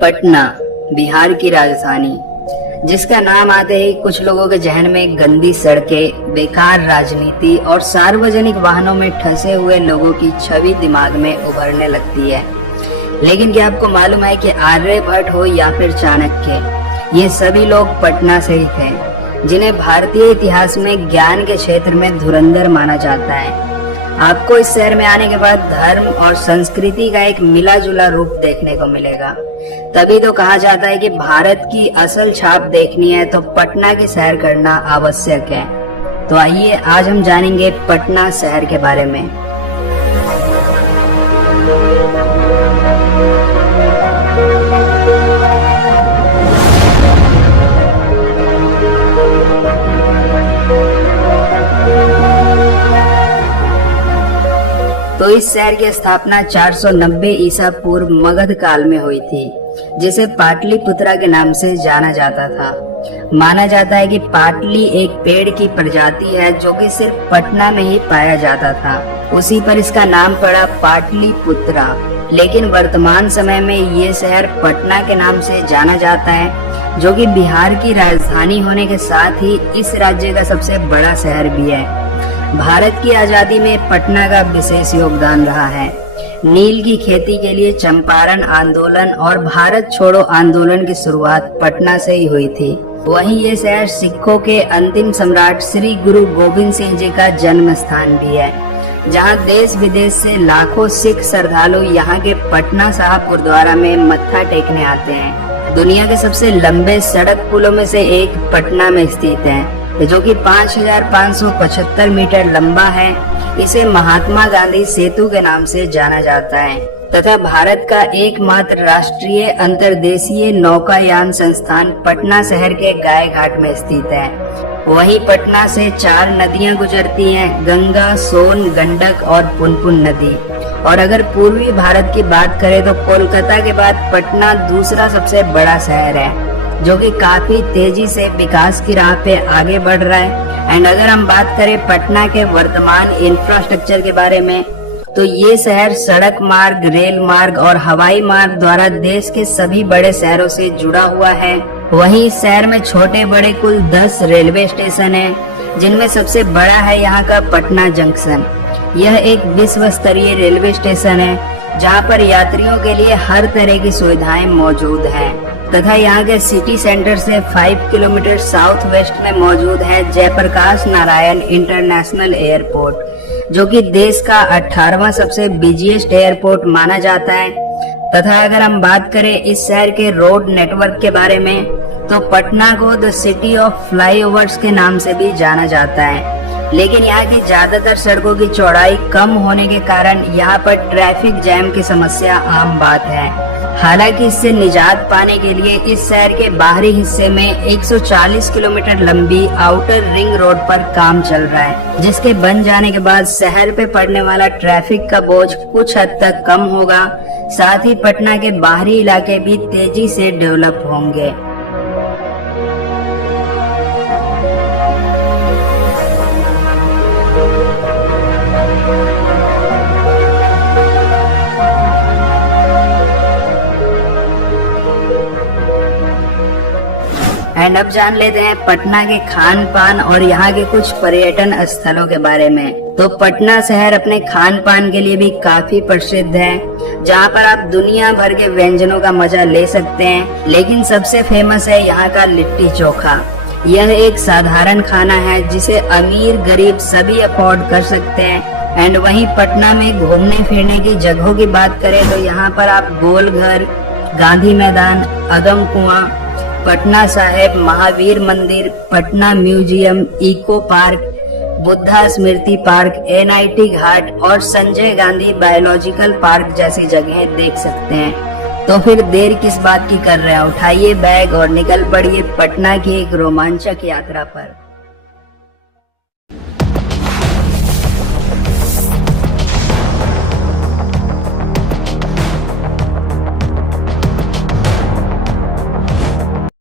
पटना बिहार की राजधानी, जिसका नाम आते ही कुछ लोगों के जहन में गंदी सड़कें, बेकार राजनीति और सार्वजनिक वाहनों में फंसे हुए लोगों की छवि दिमाग में उभरने लगती है। लेकिन क्या आपको मालूम है कि आर्यभट्ट हो या फिर चाणक्य, ये सभी लोग पटना से ही थे, जिन्हें भारतीय इतिहास में ज्ञान के क्षेत्र में धुरंधर माना जाता है। आपको इस शहर में आने के बाद धर्म और संस्कृति का एक मिला जुला रूप देखने को मिलेगा। तभी तो कहा जाता है कि भारत की असल छाप देखनी है तो पटना की सैर करना आवश्यक है। तो आइए आज हम जानेंगे पटना शहर के बारे में। तो इस शहर की स्थापना 490 ईसा पूर्व मगध काल में हुई थी, जिसे पाटलिपुत्रा के नाम से जाना जाता था। माना जाता है कि पाटली एक पेड़ की प्रजाति है जो कि सिर्फ पटना में ही पाया जाता था। उसी पर इसका नाम पड़ा पाटलिपुत्रा। लेकिन वर्तमान समय में ये शहर पटना के नाम से जाना जाता है, जो कि बिहार की राजधानी होने के साथ ही इस राज्य का सबसे बड़ा शहर भी है। भारत की आजादी में पटना का विशेष योगदान रहा है। नील की खेती के लिए चंपारण आंदोलन और भारत छोड़ो आंदोलन की शुरुआत पटना से ही हुई थी। वहीं ये शहर सिखों के अंतिम सम्राट श्री गुरु गोविंद सिंह जी का जन्म स्थान भी है, जहां देश विदेश से लाखों सिख श्रद्धालु यहाँ के पटना साहिब गुरुद्वारा में मत्था टेकने आते हैं। दुनिया के सबसे लंबे सड़क पुलों में से एक पटना में स्थित है, जो कि 5575 मीटर लंबा है। इसे महात्मा गांधी सेतु के नाम से जाना जाता है तथा भारत का एकमात्र राष्ट्रीय अंतर्देशीय नौकायान संस्थान पटना शहर के गाय घाट में स्थित है। वहीं पटना से 4 नदियां गुजरती हैं, गंगा, सोन, गंडक और पुनपुन नदी। और अगर पूर्वी भारत की बात करें तो कोलकाता के बाद पटना दूसरा सबसे बड़ा शहर है, जो कि काफी तेजी से विकास की राह पे आगे बढ़ रहा है। एंड अगर हम बात करें पटना के वर्तमान इंफ्रास्ट्रक्चर के बारे में, तो ये शहर सड़क मार्ग, रेल मार्ग और हवाई मार्ग द्वारा देश के सभी बड़े शहरों से जुड़ा हुआ है। वहीं इस शहर में छोटे बड़े कुल 10 रेलवे स्टेशन हैं, जिनमें सबसे बड़ा है यहाँ का पटना जंक्शन। यह एक विश्व स्तरीय रेलवे स्टेशन है, जहाँ पर यात्रियों के लिए हर तरह की सुविधाएं मौजूद हैं। तथा यहाँ के सिटी सेंटर से 5 किलोमीटर साउथ वेस्ट में मौजूद है जयप्रकाश नारायण इंटरनेशनल एयरपोर्ट, जो कि देश का 18वां सबसे बिजिएस्ट एयरपोर्ट माना जाता है। तथा अगर हम बात करें इस शहर के रोड नेटवर्क के बारे में, तो पटना को द सिटी ऑफ फ्लाईओवर्स के नाम से भी जाना जाता है। लेकिन यहाँ की ज्यादातर सड़कों की चौड़ाई कम होने के कारण यहाँ पर ट्रैफिक जैम की समस्या आम बात है। हालांकि इससे निजात पाने के लिए इस शहर के बाहरी हिस्से में 140 किलोमीटर लंबी आउटर रिंग रोड पर काम चल रहा है, जिसके बन जाने के बाद शहर पे पड़ने वाला ट्रैफिक का बोझ कुछ हद तक कम होगा। साथ ही पटना के बाहरी इलाके भी तेजी से डेवलप होंगे। एंड अब जान लेते हैं पटना के खान पान और यहाँ के कुछ पर्यटन स्थलों के बारे में। तो पटना शहर अपने खान पान के लिए भी काफी प्रसिद्ध है, जहाँ पर आप दुनिया भर के व्यंजनों का मजा ले सकते हैं। लेकिन सबसे फेमस है यहाँ का लिट्टी चोखा। यह एक साधारण खाना है जिसे अमीर गरीब सभी अफोर्ड कर सकते हैं। एंड वहीं पटना में घूमने फिरने की जगहों की बात करें तो यहाँ पर आप गोलघर, गांधी मैदान, अदम कुआं, Patna Sahib, Mahavir Mandir, Patna museum, eco park, Buddha Smriti park, NIT Ghat और संजय गांधी बायोलॉजिकल पार्क जैसी जगहें देख सकते हैं। तो फिर देर किस बात की कर रहे हैं, उठाइए बैग और निकल पड़िए पटना की एक रोमांचक यात्रा पर।